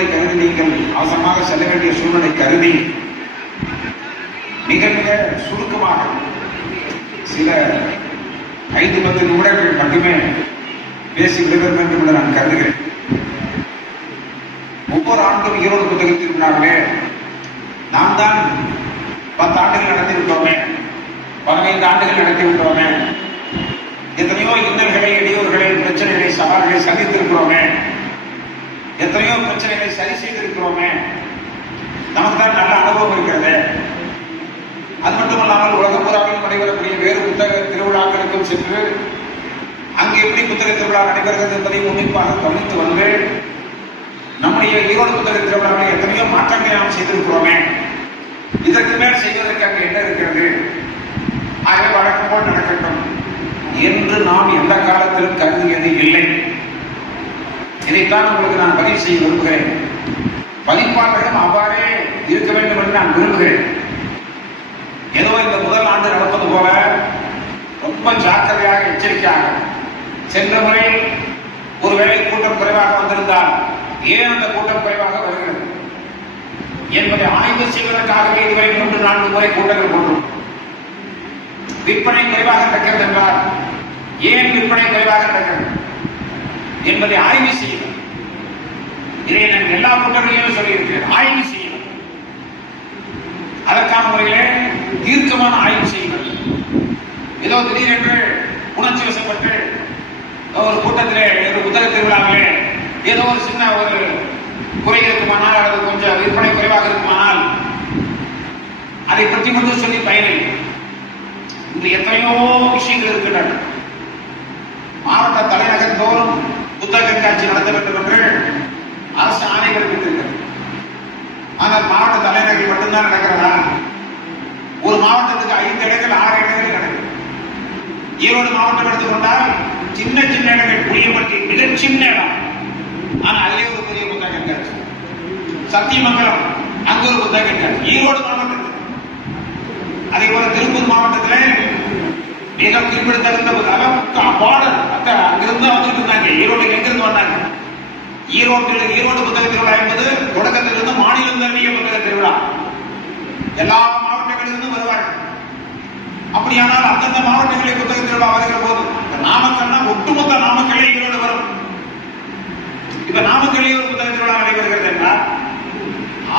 சூழ்நிலை கருதி நீங்கள் அவசரமாக செல்ல வேண்டிய சூழ்நிலை கருதி மிக மிக சுருக்கமாக சில 5-10 நிமிடங்கள் மட்டுமே பேசி விடுகிறோம் என்று கூட நான் கருதுகிறேன். ஒவ்வொரு ஆண்டும் ஈரோடு புத்தக திருவிழாவிலே நாம் தான் 10 ஆண்டுகள் நடத்தி விட்டோமே, 15 ஆண்டுகள் நடத்தி விட்டோமே, எத்தனையோ இன்னல்களை, இடையூறுகளை, பிரச்சனைகளை, சவால்களை சந்தித்திருக்கிறோமே, எத்தனையோ பிரச்சனைகளை சரி செய்திருக்கிறோமே, நமக்கு தான் நல்ல அனுபவம் இருக்கிறது. அது மட்டுமல்லாமல் உலகம் பூராவில் நடைபெறக்கூடிய வேறு புத்தக திருவிழாக்களுக்கும் சென்று அங்கு எப்படி புத்தக திருவிழா நடைபெறுகிறது என்பதை உன்னிப்பாக கவனித்து வந்து நம்முடைய ஈரோடு புத்தக திருவிழாவில் எத்தனையோ மாற்றங்களை நாம் செய்திருக்கிறோமே, இதற்கு மேல் செய்வதற்கு அங்கு என்ன இருக்கிறது, ஆகவே வழக்கம் போல் நடக்கட்டும் என்று நாம் எந்த காலத்திலும் கருதியது இல்லை. இதைத்தான் உங்களுக்கு நான் பதிவு செய்ய விரும்புகிறேன். பதிப்பாளர்களும் அவ்வாறே இருக்க வேண்டும் என்று நான் விரும்புகிறேன். ஏதோ இந்த முதல் ஆண்டு நடப்பது போல ரொம்ப ஜாக்கிரதையாக, எச்சரிக்கையாக, சென்ற முறை ஒருவேளை கூட்டம் குறைவாக வந்திருந்தால் ஏன் அந்த கூட்டம் குறைவாக வருகிறது என்பதை ஆய்வு செய்வதற்காகவே இதுவரை 3-4 முறை கூட்டங்கள் போன்றோம். விற்பனை குறைவாக நடக்கிறது என்றால் ஏன் விற்பனை குறைவாக நடக்கிறது என்பதை ஆய்வு செய்யணும். இதை நான் எல்லா கூட்டங்களையும் சொல்லியிருக்கிறேன். ஆய்வு செய்யணும். அதற்கான முறையிலே தீர்க்கமான ஆய்வு செய்யுங்கள். ஏதோ திடீரென்று உணர்ச்சி வசப்பட்டு ஒரு கூட்டத்திலே, ஒரு புத்தக திருவிழாவிலே ஏதோ ஒரு சின்ன ஒரு குறை இருக்குமானால் அல்லது கொஞ்சம் விற்பனை குறைவாக இருக்குமானால் அதை பற்றி மட்டும் சொல்லி பயனில்லை. இன்று எத்தனையோ விஷயங்கள் இருக்கின்றன. மாவட்ட தலைநகர் தோறும் புத்தக கண்காட்சி நடத்த வேண்டும் என்று அரசு ஆணை பிறப்பித்திருக்கிறது. ஆனால் மாவட்ட தலைநகரில் மட்டும்தான் நடக்கிறதா? ஒரு மாவட்டத்துக்கு 5 இடங்கள் 6 இடங்கள் நடக்கும். ஈரோடு மாவட்டம் எடுத்துக்கொண்டால் சின்ன சின்ன இடங்கள், புளியம்பட்டி மிக சின்ன இடம், ஆனால் அதிலே ஒரு பெரிய புத்தக கண்காட்சி. சத்தியமங்கலம் அங்கு ஒரு புத்தக கண்காட்சி. ஈரோடு மாவட்டத்தில் அதே போல திருப்பூர் மாவட்டத்தில் மிக குறிப்பிடத்தகுந்த பார்டர் அங்கிருந்து வந்துட்டு இருந்தாங்க. ஈரோடு எங்கிருந்து வந்தாங்க? ஈரோடு புத்தக திருவிழா என்பது தொடக்கத்திலிருந்து மாநிலம் தழுவிய புத்தக திருவிழா. எல்லா மாவட்டங்களிலிருந்து வருவார்கள். அப்படியானால் அந்தந்த மாவட்டங்களில் புத்தக திருவிழா வருகிற போது நாமக்கல்னா ஒட்டுமொத்த நாமக்கல்லே ஈரோடு வரும். இப்ப நாமக்கல்லே ஒரு புத்தக திருவிழா நடைபெறுகிறது என்றால்,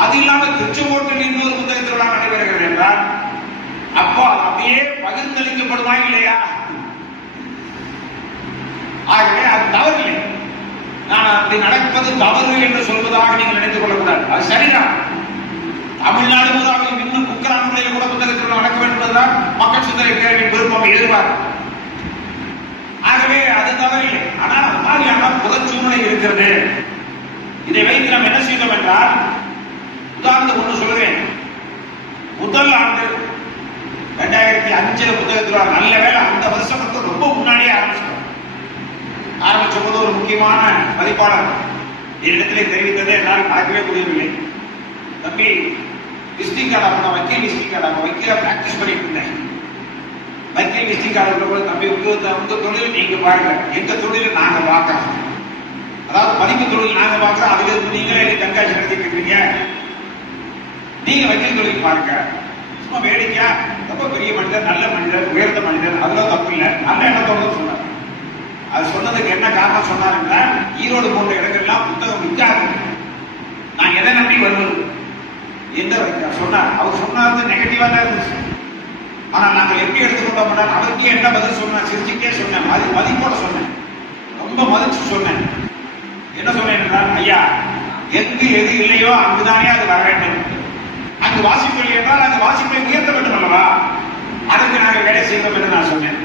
அது இல்லாமல் திருச்செங்கோட்டில் இன்னொரு புத்தக திருவிழா நடைபெறுகிறது என்றால், அப்போ அப்படியே பகிர்ந்தளிக்கப்படுமா இல்லையா? ஆகவே அது தவறில்லை. நான் அப்படி நடப்பது தவறு என்று சொல்வதாக நீங்கள் நினைத்துக் கொள்ளக்கூடாது. அது சரிதான். தமிழ்நாடு முதலாவது இன்னும் குக்கிராமங்களில் கூட புத்தக திருவிழா நடக்க வேண்டும் என்பதுதான் மக்கள் சிந்தனை கேள்வி, விருப்பம், எதிர்பார்ப்பு. ஆகவே அது தவறில்லை. ஆனால் அது மாதிரியான புத சூழ்நிலை இருக்கிறது. இதை வைத்து நாம் என்ன செய்தோம் என்றால், உதாரணத்துக்கு ஒன்று சொல்லுவேன். முதல் ஆண்டு 2005 புத்தக திருவிழா, நல்ல வேலை அந்த வருஷம் வந்து ரொம்ப முன்னாடியே ஆரம்பிச்சோம். ஆரம்பிச்ச போது ஒரு முக்கியமான பதிப்பாளர் என்னிடத்திலே தெரிவித்ததை என்னால் மறக்கவே முடியவில்லை. தம்பி, விசிட்டிங் கார்டு அப்ப நான் வக்கீல் விசிட்டிங் கார்டு அப்ப வக்கீலா பிராக்டிஸ் பண்ணிட்டு இருந்தேன். வக்கீல் விசிட்டிங் கார்டு இருக்கும்போது, தம்பி உங்க தொழில் நீங்க பாருங்க, எங்க தொழில் நாங்க பார்க்கறோம். அதாவது படிப்பு தொழில் நாங்க பார்க்கறோம், அதுல இருந்து நீங்களே கண்காட்சி நடத்திட்டு இருக்கீங்க, நீங்க வக்கீல் தொழில் பாருங்க. சும்மா வேடிக்கையா, ரொம்ப பெரிய மனிதர், நல்ல மனிதர், உயர்ந்த மனிதர், அதெல்லாம் தப்பு இல்லை, நல்ல எண்ணத்தோடு சொன்னார். அது சொன்னதுக்கு என்ன காரணம் சொன்னாருன்னா, ஈரோடு போன்ற இடங்கள்லாம் புத்தகம் விற்காது, நான் எதை நம்பி வருவது என்று சொன்னார். அவர் சொன்னது நெகட்டிவா தான் இருந்துச்சு. ஆனா நாங்கள் எப்படி எடுத்துக்கொண்டோம், அவருக்கே என்ன பதில் சொன்னேன், சிரிச்சுக்கே சொன்னேன், மதிப்போட சொன்னேன், ரொம்ப மதிச்சு சொன்னேன். என்ன சொன்னேன் என்றால், ஐயா, எங்கு எது இல்லையோ அங்குதானே அது வர வேண்டும். அங்கு வாசிப்பு இல்லை என்றால் அந்த வாசிப்பை உயர்த்த வேண்டும் அல்லவா, அதற்கு நாங்கள் வேலை செய்வோம் என்று நான் சொன்னேன்.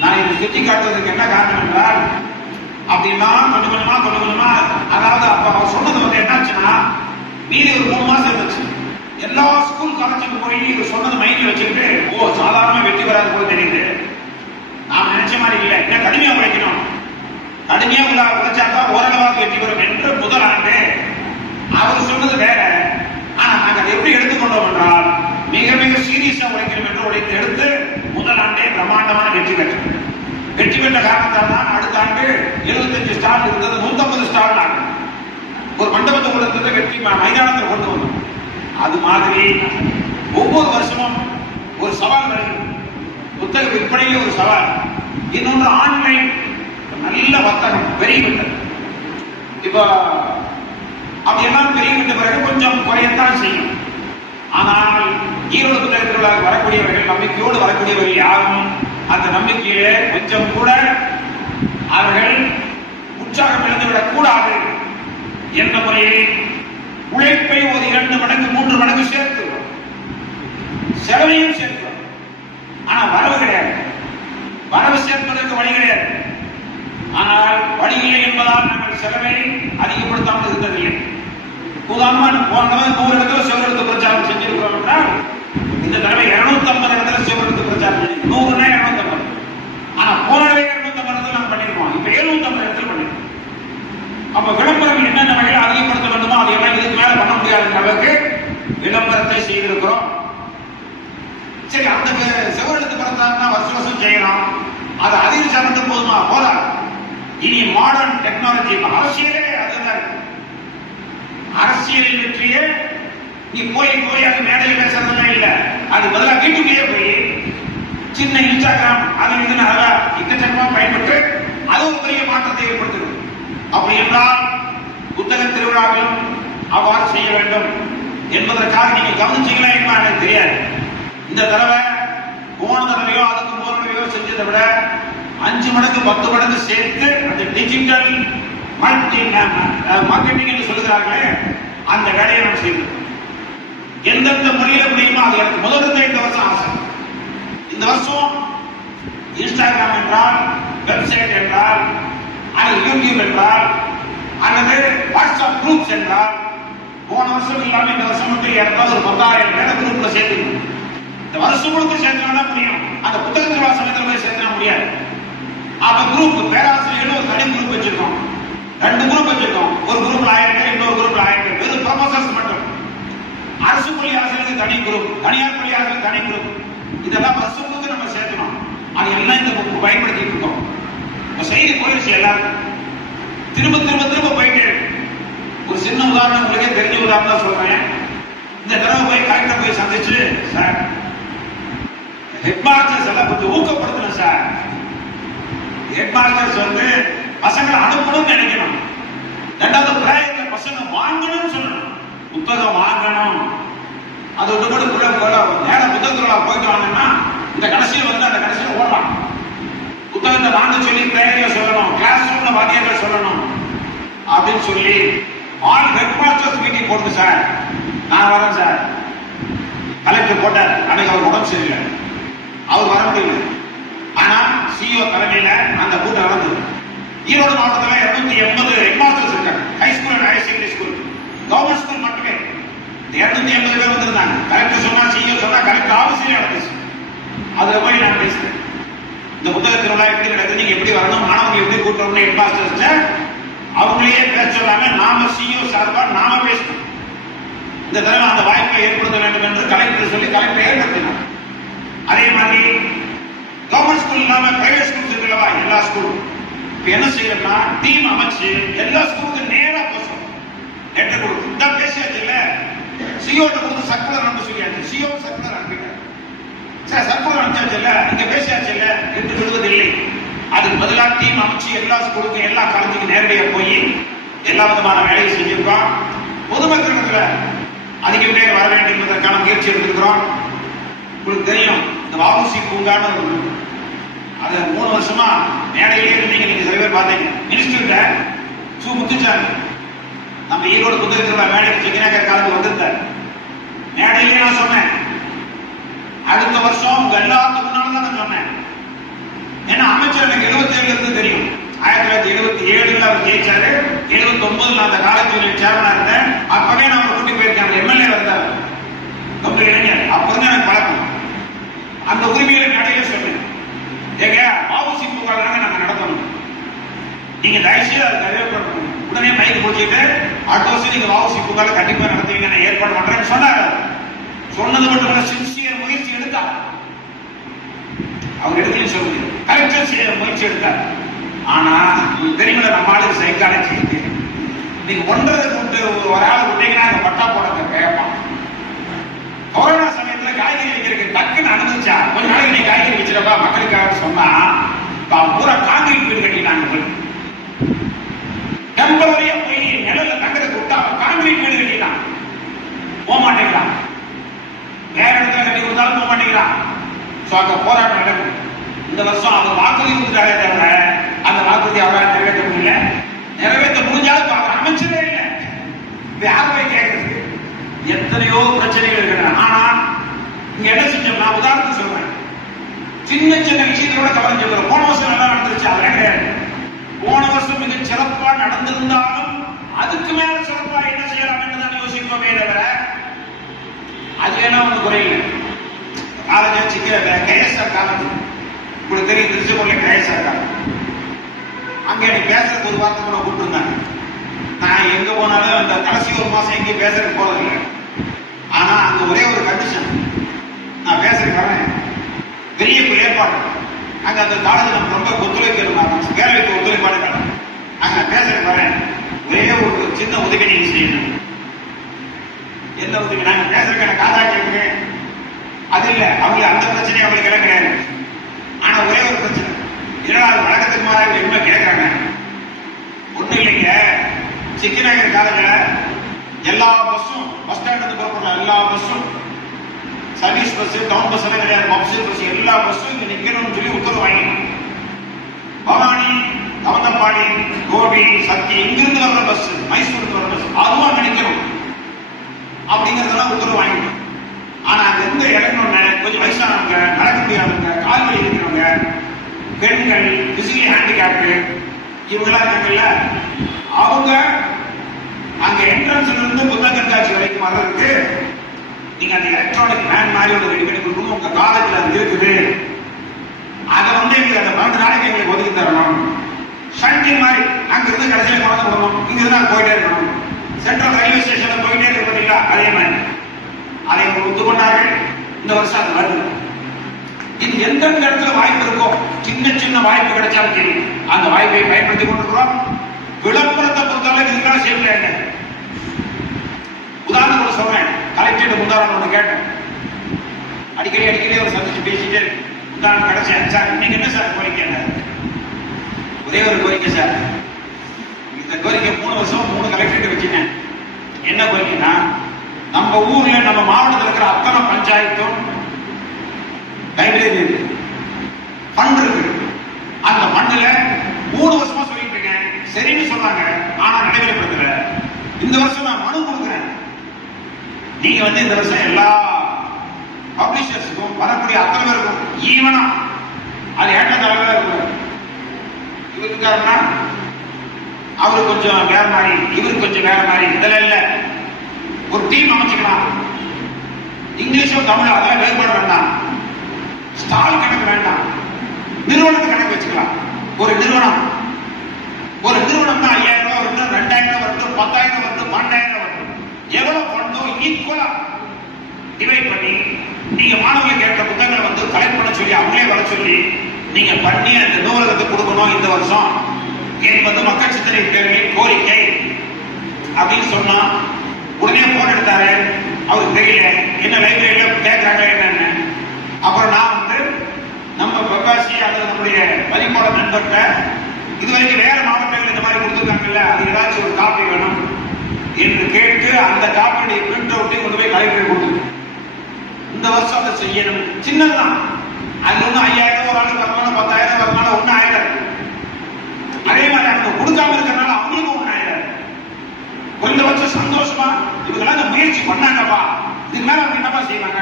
நான் இதை சுட்டி காட்டுவதற்கு என்ன காரணம் என்றால், அப்படின்னா கொஞ்சம் கொஞ்சமா அதாவது அப்ப அவர் சொன்னது வந்து என்னாச்சுன்னா, மீதி ஒரு 3 மாசம் இருந்துச்சு. எல்லா ஸ்கூல் காலேஜுக்கு போய் இவர் சொன்னது மைண்ட்ல வச்சுக்கிட்டு, ஓ சாதாரண வெற்றி வராது போல தெரியுது, நாம் நினைச்ச மாதிரி இல்லை, இன்னும் கடுமையா உழைக்கணும், கடுமையா உழைச்சாதான் ஓரளவாக வெற்றி பெறும் என்று முதல் ஆண்டு அவர் சொன்னது வேற. ஆனா நாங்கள் அதை எப்படி எடுத்துக்கொண்டோம் என்றால், மிக மிக சீரியஸா உழைக்கணும் என்று உழைத்து எடுத்து முதல் ஆண்டே பிரம்மாண்டமான வெற்றி பெற்றோம். வெற்றி பெற்ற காரணத்தால் தான் அடுத்த ஆண்டு 75 ஸ்டால் இருந்தது 150 ஸ்டால் ஆகும். ஒரு மண்டபத்தை கொடுத்ததை வெற்றி மைதானத்தில் கொண்டு வந்தோம். அது மாதிரி ஒவ்வொரு வருஷமும் ஒரு சவால் வருது. புத்தக விற்பனையிலே ஒரு சவால், இன்னொன்று ஆன்லைன் நல்ல வர்த்தகம் பெருகிவிட்டது. இப்போ அப்படி எல்லாம் பெருகிவிட்ட பிறகு கொஞ்சம் குறையத்தான் செய்யும். ஆனால் ஈரோடு புத்தக திருவிழாவுக்கு வரக்கூடியவர்கள், நம்பிக்கையோடு வரக்கூடியவர்கள் யாரும் அந்த நம்பிக்கையிலே கொஞ்சம் கூட அவர்கள் உற்சாகம் இழந்துவிடக் கூடாது என்ற முறையில் உழைப்பை ஒரு 2 மடங்கு 3 மடங்கு சேர்க்கிறோம், செலவையும் சேர்க்கிறோம். ஆனா வரவு கிடையாது. வரவு சேர்ப்பதற்கு வழி கிடையாது. ஆனால் வழி இல்லை என்பதால் நாங்கள் செலவை அதிகப்படுத்தாமல் இருந்ததில்லை. உதாரணமாக போன 100 இடத்துல சிவரெழுத்து பிரச்சாரம் செஞ்சிருக்கிறோம் என்றால் இந்த தடவை 250 இடத்துல சிவரெழுத்து பிரச்சாரம் 100னா 250. ஆனா போன தடவை 250 இடத்துல நாங்கள் பண்ணிருக்கோம். இப்ப 750 இடத்துல பண்ணிருக்கோம். அப்ப விளம்பரம் என்னென்ன வகையில் அதிகப்படுத்த வேண்டுமோ அதையெல்லாம் இதுக்கு மேல பண்ண முடியாத அளவுக்கு விளம்பரத்தை செய்திருக்கிறோம். சரி, அந்த சிவரெழுத்து பிரச்சாரம் வருஷம் செய்யலாம். அது அதிகம் சார்ந்து போதுமா? போதாது. இனி மாடர்ன் டெக்னாலஜி, அரசியலே அதுதான். அரசியலில் வெற்றியே நீ போய் அது மேடையில் பேசுறதுலாம் இல்ல. அது பதிலாக வீட்டுக்குள்ளேயே போய் சின்ன இன்ஸ்டாகிராம் அது இதுன்னு அதெல்லாம் எக்கச்சக்கமா பயன்பட்டு அது ஒரு பெரிய மாற்றத்தை ஏற்படுத்துது. அப்படி என்றால் புத்தக திருவிழாவிலும் அவ்வாறு செய்ய வேண்டும் என்பதற்காக நீங்க கவனிச்சீங்களா என்ன எனக்கு தெரியாது. இந்த தடவை போன தடவையோ அதுக்கு போன தடவையோ செஞ்சதை விட 5 மடங்கு 10 மடங்கு சேர்த்து அந்த டிஜிட்டல் மார்க்கெட்டிங் என்று சொல்லுகிறார்களே அந்த வேலையை நாம் செய்தோம். எந்தெந்த மொழியில முடியுமோ அது எனக்கு முதலிருந்து இந்த வருஷம் ஆசை. இந்த வருஷம் இன்ஸ்டாகிராம் என்றால், வெப்சைட் என்றால், அல்லது யூடியூப் என்றால், அல்லது வாட்ஸ்அப் குரூப்ஸ் என்றால், போன வருஷம் இல்லாம இந்த வருஷம் மட்டும் ஏற்காவது ஒரு 10,000 பேரை குரூப்ல சேர்த்துக்கணும். இந்த வருஷம் முழுக்க சேர்த்தா முடியும். அந்த புத்தகத்தில் வாசகத்தில் போய் சேர்த்தா முடியாது. அப்ப குரூப் பேராசிரியர்கள் ஒரு தனி குரூப் வச்சிருக்கோம், 2 குரூப் வச்சிருக்கோம். ஒரு குரூப்ல 1000 பேர், இன்னொரு குரூப்ல 1000 பேர். வெறும் ப்ரொஃபசர்ஸ் மட்டும். அரசு பள்ளி ஆசிரியருக்கு தனி குரூப், தனியார் பள்ளி ஆசிரியருக்கு தனி குரூப். இதெல்லாம் வருஷம் முழுக்க நம்ம சேர்க்கணும். அது எல்லாம் இந்த புக்கு பயன்படுத்திட்டு இருக்கோம். செய்தி போயிடுச்சு எல்லாருக்கும். திரும்ப திரும்ப திரும்ப போயிட்டே இருக்கு. ஒரு சின்ன உதாரணம் உங்களுக்கே தெரிஞ்ச உதாரணம் தான் சொல்றேன். இந்த தடவை போய் கலெக்டர் போய் சந்திச்சு, சார் ஹெட் மாஸ்டர்ஸ் எல்லாம் கொஞ்சம் ஊக்கப்படுத்தணும் சார். ஹெட் மாஸ்டர்ஸ் வந்து பசங்களை அனுப்பணும்னு நினைக்கணும். 2வது பிரேயர்ல பசங்க வாங்கணும்னு சொல்லணும். புத்தகம் வாங்கணும். அது கூட நேர புத்தகத்துல போயிட்டு வாங்கன்னா இந்த கடைசியில் வந்து அந்த கடைசியில் ஓடலாம். புத்தகத்தை வாங்க சொல்லி பிரேயர்ல சொல்லணும், கிளாஸ் ரூம்ல வாத்தியர்கள் சொல்லணும் அப்படின்னு சொல்லி ஆல் ஹெட் மாஸ்டர்ஸ் மீட்டிங் போடுங்க சார். நான் வரேன் சார். கலெக்டர் போட்டார். அன்னைக்கு அவர் உடம்பு சரியில்லை, அவர் வர முடியல. ஆனா சிஓ தலைமையில அந்த கூட்டம் நடந்தது. ஈரோடு மாவட்டத்தில் 280 ஹெட் மாஸ்டர்ஸ் இருக்காங்க. High school and higher secondary school, government school மட்டுமே 280 பேர் வந்திருந்தாங்க. கலெக்டர் சொன்னா, சிஓ சொன்னா, கலெக்டர் ஆபீஸ்லயே நடந்துச்சு. அதுல போய் நான் பேசுறேன். இந்த புத்தக திருவிழா எப்படி நடக்குது, நீங்க எப்படி வரணும், மாணவர்கள் எப்படி கூட்டணும்னு ஹெட் மாஸ்டர்ஸ் அவங்களையே பேச சொல்லாம நாம சிஓ சார்பா நாம பேசணும். இந்த தடவை அந்த வாய்ப்பை ஏற்படுத்த வேண்டும் என்று கலெக்டர் சொல்லி கலெக்டர் ஏற்படுத்தினார். அதே மாதிரி கவர்மெண்ட் ஸ்கூல் இல்லாம பிரைவேட் ஸ்கூல்ஸ் இருக்குல்லவா, எல்லா ஸ்கூலும் இப்ப என்ன செய்யணும்னா டீம் அமைச்சு எல்லா ஸ்கூலுக்கும் நேரா பேசணும். லெட்டர் கொடுத்து இந்த பேசியாச்சு இல்ல, சிஓட்ட கொடுத்து சர்க்குலர் அனுப்ப சொல்லியாச்சு. சிஓ சர்க்குலர் அனுப்பிட்டார். சார் சர்க்குலர் அனுப்பிச்சாச்சு இல்ல, இங்க பேசியாச்சு இல்ல என்று சொல்வதில்லை. அதுக்கு பதிலாக டீம் அமைச்சு எல்லா ஸ்கூலுக்கும் எல்லா காலேஜுக்கும் நேரடியாக போய் எல்லா விதமான வேலையை செஞ்சிருக்கோம். பொதுமக்களிடத்துல அதிக பேர் வர வேண்டும் என்பதற்கான முயற்சி எடுத்திருக்கிறோம். உங்களுக்கு தெரியும், இந்த வஉசி பூங்கான்னு அது 3 வருஷமா மேடையிலே இருந்தீங்க. நீங்க சில பேர் பார்த்தீங்க. மினிஸ்டர்கிட்ட சு முத்துச்சாமி நம்ம ஈரோடு புத்தக திருவிழா மேடைக்கு செக்கினாக்கர் காலத்துக்கு வந்திருந்தார். மேடையிலே நான் சொன்னேன், அடுத்த வருஷம் உங்க எல்லாத்துக்கு முன்னால்தான் நான் சொன்னேன். ஏன்னா அமைச்சர் எனக்கு 77 இருந்து தெரியும். 1977 அவர் ஜெயிச்சாரு. 79 அந்த காலேஜ் சேர்மனா இருந்தேன். அப்பவே நான் கூட்டி போயிருக்கேன். எம்எல்ஏ இருந்தார், ரொம்ப இளைஞர். அப்ப இருந்து எனக்கு பழக்கம். அந்த உரிமையில நடையில சொன்னேன், ஏங்க வஉசி பூங்கால நாங்க நடத்தணும், நீங்க தயவுசெய்து அது நிறைவேற்றணும். உடனே மைக் போச்சுட்டு அடுத்த வருஷம் நீங்க வஉசி பூங்கால கண்டிப்பா நடத்துவீங்க, நான் ஏற்பாடு பண்றேன்னு சொன்னார். சொன்னது மட்டும் சின்சியர் முயற்சி எடுத்தார். அவர் எடுக்கலன்னு சொல்ல முடியும். கலெக்டர் செய்ய முயற்சி எடுத்தார். ஆனா தெரியுமில்ல, நம்ம ஆளுக்கு சைக்காலஜி நீங்க ஒன்றரை கூட்டு ஒரு ஆள் விட்டீங்கன்னா அங்க பட்டா போட கேட்பான். கொரோனா சமயத்துல காய்கறி வைக்கிறதுக்கு டக்குன்னு அனுமதிச்சா கொஞ்ச நாளைக்கு நீ காய்கறி வச்சிருப்பா மக்களுக்காக சொன்னா பூரா காங்கிரீட் வீடு கட்டிட்டாங்க. போய் டெம்பரரியா போய் நிழல்ல தங்கறதுக்கு விட்டா காங்கிரீட் வீடு கட்டிட்டான். போக மாட்டேங்கிறான். வேற இடத்துல கட்டி கொடுத்தாலும் போக மாட்டேங்கிறான். அங்க போராட்டம் நடக்கும். இந்த வருஷம் அவர் வாக்குறுதி கொடுத்தாலே தவிர அந்த வாக்குறுதி அவரால் நிறைவேற்ற முடியல. நிறைவேற்ற முடிஞ்சாலும் அவர் அமைச்சரே இல்லை. யார் போய் கேட்கறது? எத்தனையோ பிரச்சனைகள் இருக்கின்றன. ஆனா இங்க என்ன செஞ்சோம்? நான் உதாரணத்துக்கு சொல்றேன். சின்ன சின்ன விஷயத்தோட கவனம் சொல்றோம். போன வருஷம் நல்லா நடந்துருச்சு, அது கிடையாது. போன வருஷம் மிக சிறப்பா நடந்திருந்தாலும் அதுக்கு மேல சிறப்பா என்ன செய்யலாம் என்றுதான் யோசிப்போமே தவிர அது வேணா ஒண்ணு குறையில. காலேஜ் கேஎஸ்ஆர் காலேஜ் உங்களுக்கு தெரியும், திருச்செங்கோட்ல கேஎஸ்ஆர் காலேஜ். அங்க எனக்கு பேசுறதுக்கு ஒரு வார்த்தை கூட கூப்பிட்டுருந்தாங்க. நான் எங்க போனாலும் அந்த கடைசி ஒரு மாசம் எங்கேயும் பேசுறதுக்கு போறதில்லை. ஆனா அங்க ஒரே ஒரு கண்டிஷன், நான் பேசுறதுக்கு வரேன், பெரிய ஏற்பாடு. அங்க அந்த காலேஜ் நம்ம ரொம்ப ஒத்துழைக்கணும், வேலைக்கு ஒத்துழைப்பாடு காலம். அங்க பேசுறதுக்கு வரேன், ஒரே ஒரு சின்ன உதவி நீங்க செய்யணும். எந்த உதவி? நாங்க பேசுறதுக்கு எனக்கு காதா கேட்குறேன், அது இல்ல. அவங்க அந்த பிரச்சனையை அவங்களுக்கு எல்லாம் கிடையாது. ஆனா ஒரே ஒரு பிரச்சனை, இரண்டாவது வழக்கத்துக்கு மாறாக என்ன கேட்கறாங்க? ஒண்ணு இல்லைங்க, சிக்கிநகர் காலேஜ்ல எல்லா பஸ்ஸும் பஸ் ஸ்டாண்ட் இருந்து புறப்படுற எல்லா பஸ்ஸும் சர்வீஸ் பஸ், டவுன் பஸ் எல்லாம் கிடையாது, மப்சூல் பஸ், எல்லா பஸ்ஸும் இங்க நிக்கணும்னு சொல்லி உத்தரவு வாங்கிக்கணும். பவானி, கவந்தப்பாடி, கோபி, சக்தி இங்கிருந்து வர்ற பஸ், மைசூருக்கு வர்ற பஸ் அதுவும் அங்க நிக்கணும் அப்படிங்கறதெல்லாம் உத்தரவு வாங்கிக்கணும். ஆனா அங்க இருந்து இறங்கணும்னு கொஞ்சம் வயசானவங்க, நடக்க முடியாதவங்க, கால்வழி இருக்கிறவங்க, பெண்கள், பிசிக்கலி ஹேண்டிகேப்டு இவங்கெல்லாம் இருக்காங்கல்ல, அவங்க அங்க என்ட்ரன்ஸ்ல இருந்து புத்தக கண்காட்சி வரைக்கும் வர்றதுக்கு நீங்க அந்த எலக்ட்ரானிக் வேன் மாதிரி ஒரு ரெடி பண்ணி கொடுக்கணும். உங்க காலேஜ்ல அது இருக்குது. அதை வந்து எங்களுக்கு அந்த 12 நாளைக்கு எங்களுக்கு ஒதுக்கி தரணும். ஷண்டிங் மாதிரி அங்க இருந்து கடைசியில கொண்டு போகணும். இங்க இருந்து போயிட்டே இருக்கணும். சென்ட்ரல் ரயில்வே ஸ்டேஷன்ல போயிட்டே இருக்கு பார்த்தீங்களா, அதே மாதிரி அதை ஒத்துக்கொண்டார்கள். இந்த வருஷம் அது வருது. இது எந்தெந்த இடத்துல வாய்ப்பு இருக்கோ, சின்ன சின்ன வாய்ப்பு கிடைச்சாலும் சரி, அந்த வாய்ப்பை பயன்படுத்தி கொண்டிருக்கிறோம். விளம்பரத்தை பொறுத்தவரை இதுக்கான செய்யல. உதாரணம் சொல்றேன், கலெக்டரேட் உதாரணம் ஒண்ணு கேட்டேன். அடிக்கடி அவர் சந்திச்சு பேசிட்டு உதாரணம் கிடைச்சேன். சார் இன்னைக்கு என்ன சார் கோரிக்கை? ஒரே ஒரு கோரிக்கை சார். இந்த கோரிக்கை 3 வருஷம் 3 கலெக்டரேட் வச்சுட்டேன். என்ன கோரிக்கைன்னா, நம்ம ஊர்ல நம்ம மாவட்டத்தில் இருக்கிற அத்தனை பஞ்சாயத்தும் லைப்ரரி இருக்கு, ஃபண்ட் இருக்கு. அந்த ஃபண்ட்ல 3 வருஷமா சொல்லிட்டு இருக்கேன், சரின்னு சொன்னாங்க, ஆனா நடைமுறைப்படுத்தல. இந்த வருஷம் நான் மனு கொடுக்குறேன். நீங்க வந்து இந்த வருஷம் எல்லா பப்ளிஷர்ஸுக்கும் வரக்கூடிய அத்தனை பேருக்கும் ஈவனா அது ஏற்ற தலைவராக இருக்கும். இவருக்காருன்னா அவரு கொஞ்சம் வேற மாதிரி, இவருக்கு கொஞ்சம் வேற மாதிரி, இதெல்லாம் இல்ல. ஒரு டீம் அமைச்சுக்கலாம். இங்கிலீஷும் தமிழ் அதெல்லாம் வேறுபாடு வேண்டாம். ஸ்டால் கணக்கு வேண்டாம். நிறுவனத்து கணக்கு வச்சுக்கலாம். ஒரு நிறுவனம் தான் 5000 ரூபாய் வரட்டும், 2000 வரட்டும், 10,000 வரட்டும், 12,000 வரட்டும், எவ்வளவு பண்ணோ ஈக்குவலா டிவைட் பண்ணி நீங்க மாணவர்களுக்கு ஏற்ற புத்தகங்களை வந்து கலெக்ட் பண்ண சொல்லி அவங்களே வர சொல்லி நீங்க பண்ணி அந்த நூலகத்துக்கு கொடுக்கணும் இந்த வருஷம் என்பது மக்கள் சிந்தனை பேரின் கோரிக்கை அப்படின்னு சொன்னா உடனே போன் எடுத்தாரு. அவருக்கு தெரியல என்ன லைப்ரரியில கேட்கறாங்க என்னன்னு. அப்புறம் நான் வந்து நம்ம பிரகாசி அல்லது நம்முடைய மதிப்பாளர் நண்பர்கிட்ட இதுவரைக்கும் வேற மாவட்டங்கள் இந்த மாதிரி கொடுத்துருக்காங்கல்ல, அது ஏதாச்சும் ஒரு காப்பி வேணும் என்று கேட்டு அந்த காப்பியுடைய பிரிண்ட் அவுட்டையும் கொண்டு போய் கலெக்டர் கொடுத்து இந்த வருஷம் அதை செய்யணும். சின்னதுதான், அது ஒன்றும் 5000 ஒரு ஆளுக்கு வரணும், 10,000 வரணும், ஒன்னும் ஆயிரம். அதே மாதிரி அவங்க கொடுக்காம இருக்கிறனால அவங்களுக்கும் ஒன்னும் ஆயிரம். குறைந்தபட்சம் சந்தோஷமா இவங்கெல்லாம் முயற்சி பண்ணாங்கப்பா, இதுக்கு மேல அவங்க என்னப்பா செய்வாங்க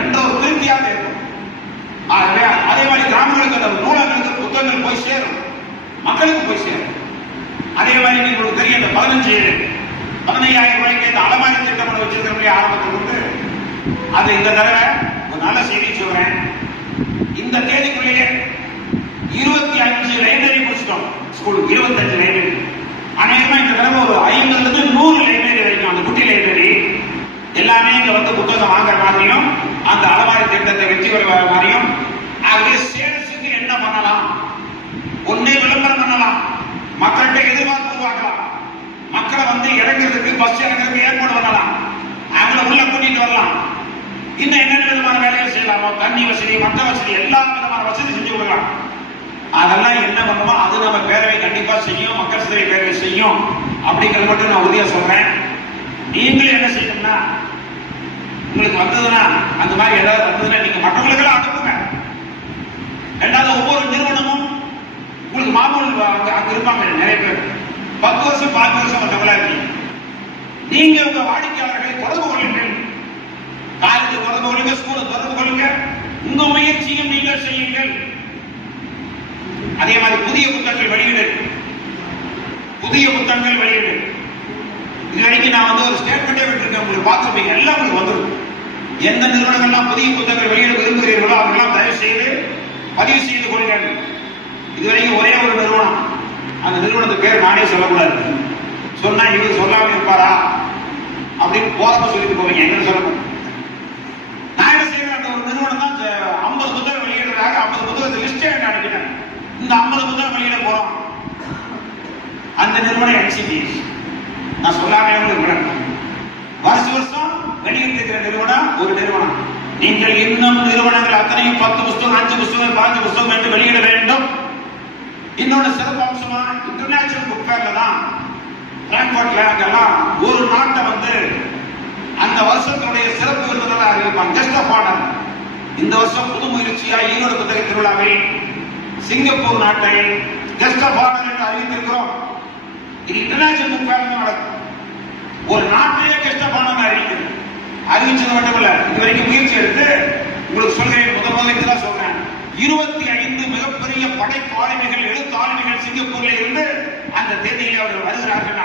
என்ற ஒரு திருப்தியாக இருக்கும். ஆகவே அதே மாதிரி கிராமங்களுக்கு அந்த நூலகங்களுக்கு புத்தகங்கள் போய் சேரும், மக்களுக்கு போய் சேரும். அதே மாதிரி உங்களுக்கு தெரியும், இந்த 15,000 ரூபாய்க்கு இந்த அலமாரி திட்டம் வச்சிருக்கிறவங்களே ஆரம்பத்தில் வந்து அது இந்த தடவை ஒரு நல்ல செய்தி சொல்றேன். இந்த தேதிக்குள்ளேயே 25 லைப்ரரி முடிச்சிட்டோம். ஸ்கூலுக்கு 25 லைப்ரரி. அநேகமா இந்த தடவை ஒரு 50 இருந்து 100 லைப்ரரி வரைக்கும் அந்த குட்டி லைப்ரரி எல்லாமே இங்க வந்து புத்தகம் வாங்குற மாதிரியும் அந்த அலமாரி திட்டத்தை வெற்றி பெற மாதிரியும். ஆகவே சேல்ஸுக்கு என்ன பண்ணலாம்? ஒன்னே விளம்பரம் பண்ணலாம், மக்கள்கிட்ட எதிர்பார்ப்பு உருவாக்கலாம். மக்களை வந்து இறங்குறதுக்கு பஸ் இறங்குறதுக்கு ஏற்பாடு பண்ணலாம், அவங்கள உள்ள கூட்டிட்டு வரலாம், இன்னும் என்னென்ன விதமான வேலைகள் செய்யலாமோ தண்ணி வசதி மற்ற வசதி எல்லா விதமான வசதி செஞ்சு கொடுக்கலாம். அதெல்லாம் என்ன பண்ணுமோ அது நம்ம பேரவை கண்டிப்பா செய்யும், மக்கள் சிறை பேரவை செய்யும் அப்படிங்கிறது மட்டும் நான் உறுதியா சொல்றேன். நீங்களும் என்ன செய்யணும்னா உங்களுக்கு வந்ததுன்னா அந்த மாதிரி ஏதாவது வந்ததுன்னா நீங்க மற்றவங்களுக்கு அனுப்புங்க. ரெண்டாவது ஒவ்வொரு நிறுவனமும் உங்களுக்கு மாமூல் அங்க இருப்பாங்க நிறைய பேர் 10 வருஷம் 5 வருஷம் வந்தவங்களா இருக்கீங்க. நீங்க உங்க வாடிக்கையாளர்களை தொடர்பு கொள்ளுங்கள், காலேஜ் தொடர்பு கொள்ளுங்க, ஸ்கூலை தொடர்பு கொள்ளுங்க, உங்க முயற்சியும் நீங்கள் செய்யுங்கள். அதே மாதிரி புதிய புத்தகங்கள் வெளியீடு, புதிய புத்தகங்கள் வெளியீடு. இது வரைக்கும் நான் வந்து ஒரு ஸ்டேட்மெண்டே விட்டுருக்கேன், உங்களுக்கு பார்த்துருப்பீங்க, எல்லாம் உங்களுக்கு வந்துடும். எந்த நிறுவனங்கள்லாம் புதிய புத்தகங்கள் வெளியிட விரும்புகிறீர்களோ அவர்களெல்லாம் தயவு செய்து பதிவு செய்து கொள்ளுங்கள். இதுவரைக்கும் ஒரே ஒரு நிறுவனம், அந்த நிறுவனத்துக்கு பேர் நானே சொல்லக்கூடாது, சொன்னா இவர் சொல்லாம இருப்பாரா அப்படின்னு போறப்ப சொல்லிட்டு போவீங்க, என்னன்னு சொல்லணும். நான் என்ன செய்யறேன், அந்த ஒரு நிறுவனம் தான் 50 புத்தகம் வெளியிடுறாங்க, 50 புத்தகத்தை லிஸ்டே அனுப்பினேன், இந்த 50 புத்தகம் வெளியிட போறோம். அந்த நிறுவனம் NCBS, நான் சொல்லாமே உங்களுக்கு வருஷம் வெளியிட்டிருக்கிற நிறுவனம் ஒரு நிறுவனம். நீங்கள் இன்னும் நிறுவனங்கள் அத்தனையும் 10 புத்தகம் 5 புத்தகம் 15 புத்தகம் என்று வெளியிட வேண்டும். இன்னொன்று சிறப்பு அம்சமா இன்டர்நேஷனல் புக் ஃபேர்ல தான் பிராங்க்ஃபர்ட்ல அங்கெல்லாம் ஒரு நாட்டை வந்து அந்த வருஷத்துடைய சிறப்பு விருதுகளை அறிவிப்பாங்க, கெஸ்ட் ஆஃப் ஆனர். இந்த வருஷம் புது முயற்சியா ஈரோடு புத்தக திருவிழாவில் சிங்கப்பூர் நாட்டை கெஸ்ட் ஆஃப் ஆனர் என்று அறிவித்திருக்கிறோம். இது இன்டர்நேஷனல் புக் ஃபேர் நடக்கும். ஒரு நாட்டையே கெஸ்ட் ஆஃப் ஆனர் அறிவிச்சது மட்டும் இல்ல, இதுவரைக்கும் முயற்சி எடுத்து உங்களுக்கு சொல்கிறேன், முதல்ல இதுதான் சொல்றேன். 25 மிகப்பெரிய படைப்பு ஆளுமைகள் எழுத்து ஆளுமைகள் சிங்கப்பூர்ல இருந்து அந்த தேதியில் அவர்கள் வருகிறார்கள்.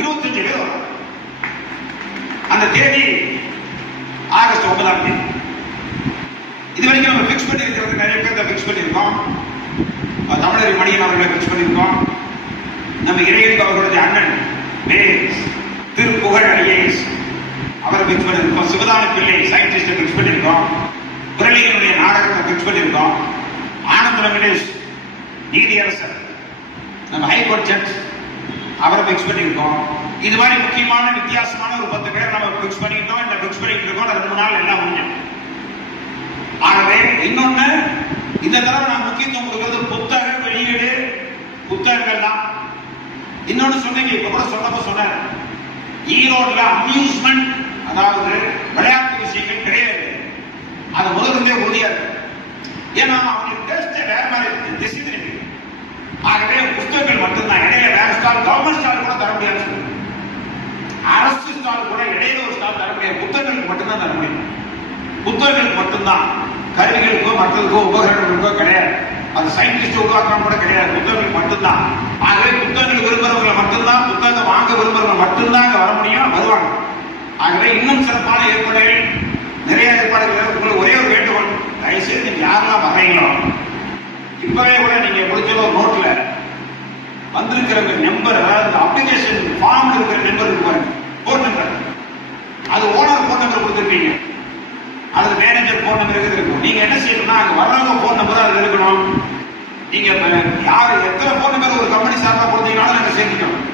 25 பேர் வரும். அந்த தேதி ஆகஸ்ட் 9ஆம் தேதி. இதுவரைக்கும் நம்ம பிக்ஸ் பண்ணிருக்கிறது நிறைய பேர் பிக்ஸ் பண்ணிருக்கோம். தமிழர் மணியன் அவர்களை பிக்ஸ் பண்ணிருக்கோம். நம்ம இறையன்பு அவர்களுடைய அண்ணன் திருப்புகழ் ஐஏஎஸ் அவரை பிக்ஸ் பண்ணிருக்கோம். சிவதான பிள்ளை சயின்டிஸ்ட் பிக்ஸ் பண்ணிருக்கோம். குரலியனுடைய நாடகத்தை பிக்ஸ் பண்ணிருக்கோம். ஆனந்த வெங்கடேஷ் நீதியரசர் நம்ம ஹைகோர்ட் ஜட்ஜ் அவரை பிக்ஸ் பண்ணிருக்கோம். இது மாதிரி முக்கியமான வித்தியாசமான ஒரு 10 பேர் நம்ம பிக்ஸ் பண்ணிட்டோம். இந்த பிக்ஸ் பண்ணிட்டு இருக்கோம். 2 நாள் எல்லாம் முடிஞ்சோம். ஆகவே இன்னொன்னு இந்த தடவை நான் முக்கியத்துவம் கொடுக்கிறது புத்தக வெளியீடு புத்தகங்கள் தான். இன்னொன்னு சொன்னீங்க, இப்ப கூட சொன்னப்ப சொன்னார், ஈரோடுல அம்யூஸ்மெண்ட் அதாவது விளையாட்டு விஷயங்கள் கிடையாது. அது முதலிருந்தே உறுதியா இருக்கு. ஏன்னா அவங்களுக்கு டேஸ்ட் வேற மாதிரி திசை திரும்பி. ஆகவே புத்தகங்கள் மட்டும்தான். இடையில வேற ஸ்டால் கவர்மெண்ட் ஸ்டால் கூட தர முடியாது, அரசு ஸ்டால் கூட இடையில ஒரு ஸ்டால் தர முடியாது. புத்தகங்களுக்கு மட்டும்தான் தர முடியும். புத்தகங்களுக்கு மட்டும்தான், கருவிகளுக்கோ மற்றதுக்கோ உபகரணங்களுக்கோ கிடையாது. அது சயின்டிஸ்ட் உருவாக்கம் கூட கிடையாது, புத்தகங்களுக்கு மட்டும்தான். ஆகவே புத்தகங்கள் விரும்புறவங்களை மட்டும்தான், புத்தகம் வாங்க விரும்புறவங்க மட்டும்தான் அங்க வர முடியும், வருவாங்க. ஆகவே இன்னும் சிறப்பான ஏற்பாடுகள் நிறைய ஏற்பாடுகள். உங்களுக்கு ஒரே ஒரு வேண்டுகோள், தயவுசெய்து நீங்க யாரெல்லாம் வர்றீங்களோ இப்பவே கூட நீங்க முடிச்ச ஒரு நோட்ல வந்திருக்கிற நம்பர், அதாவது அப்ளிகேஷன் ஃபார்ம் இருக்கிற நம்பர் இருக்கு பாருங்க, போன் நம்பர், அது ஓனர் போன் நம்பர் கொடுத்துருப்பீங்க, அது மேனேஜர் போன் நம்பர் இருக்கும். நீங்க என்ன செய்யணும்னா அங்க வர்றவங்க போன் நம்பர் அது இருக்கணும். நீங்க யாரு எத்தனை போன் நம்பர் ஒரு கம்பெனி சார்பா கொடுத்தீங்கனாலும் நாங்க சேர்த்துக்கணும்.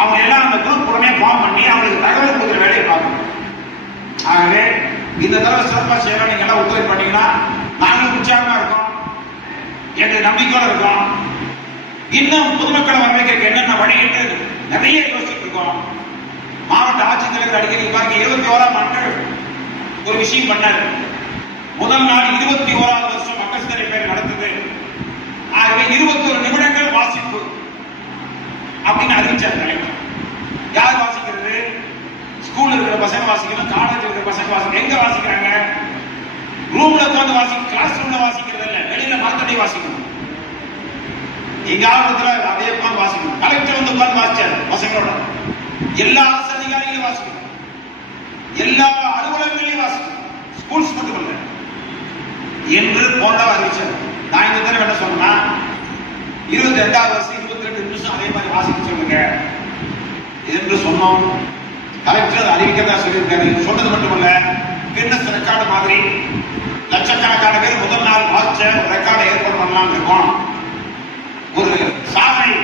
அவங்க எல்லாம் அந்த குரூப் உடனே ஃபார்ம் பண்ணி அவங்களுக்கு தகவல் கொடுக்குற வேலையை பார்க்கணும். ஆகவே இந்த தடவை சிறப்பா செய்யலாம். நீங்க எல்லாம் ஒத்துழைப்பு பண்ணீங்கன்னா நாங்களும் உற்சாகமா இருக்கோம், எங்களுக்கு நம்பிக்கையோட இருக்கோம். இன்னும் பொதுமக்களை வரவேற்க என்னென்ன வழிகிட்டு நிறைய யோசிச்சுட்டு இருக்கோம். மாவட்ட ஆட்சித்தலைவர் அடிக்கடி பாருங்க, 21ஆம் ஆண்டு ஒரு விஷயம் பண்ணாரு. முதல் நாள் 21வது வருஷம் மக்கள் சிறை பேர் நடந்தது. ஆகவே 21 நிமிடங்கள் வாசிப்பு அப்படின்னு அறிவிச்சார் தலைவர். யார் வாசிக்கிறது? ஸ்கூல்ல இருக்கிற பசங்க வாசிக்கணும், காலேஜ் இருக்கிற பசங்க வாசிக்கணும். எங்க வாசிக்கிறாங்க? ரூம்ல உட்காந்து வாசிக்க, கிளாஸ் ரூம்ல வாசிக்கிறது இல்ல, வெளியில மரத்தடி வாசிக்கணும். எங்காவது அதே உட்காந்து வாசிக்கணும். கலெக்டர் வந்து உட்காந்து வாசிச்சாரு பசங்களோட. எல்லா அரசு அதிகாரிகளும் வாசிக்கணும், எல்லா அலுவலகங்களையும் வாசிக்கணும், ஸ்கூல்ஸ் மட்டும் இல்ல என்று போன்ற அறிவிச்சார். நான் இந்த தடவை என்ன சொன்னா, 22வது வருஷம் 22 நிமிஷம் அதே மாதிரி வாசிக்க சொல்லுங்க என்று சொன்னோம். கலெக்டர் அறிவிக்கதான் சொல்லியிருக்காரு. சொன்னது மட்டுமல்ல, கின்னஸ் ரெக்கார்டு மாதிரி லட்சக்கணக்கான பேர் முதல் நாள் வாசிச்ச ரெக்கார்டை ஏற்பாடு பண்ணலாம் இருக்கோம். ஒரு சாதனை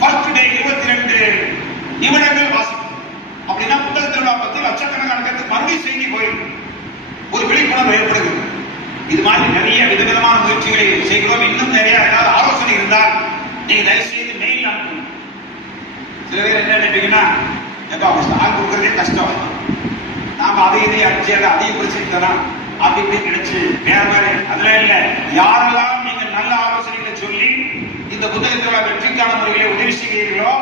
ஃபர்ஸ்ட் டே 22 செய்கிறோம். இன்னும் நிறைய ஏதாவது ஆலோசனை இருந்தால் நீங்க தயவு செய்து மெயில் அனுப்புங்க. சில பேர் என்ன நினைப்பீங்கன்னா, ஸ்டால் கொடுக்கறதே கஷ்டம், நாம அதை இதை அடிச்சு அதிக பிரச்சனை தரோம் அப்படி இப்படி கிடைச்சு வேற மாதிரி அதெல்லாம் இல்ல. யாரெல்லாம் நீங்க நல்ல ஆலோசனைகளை சொல்லி இந்த புத்தகத்தில் வெற்றிக்கான முறைகளை உதவி செய்கிறீர்களோ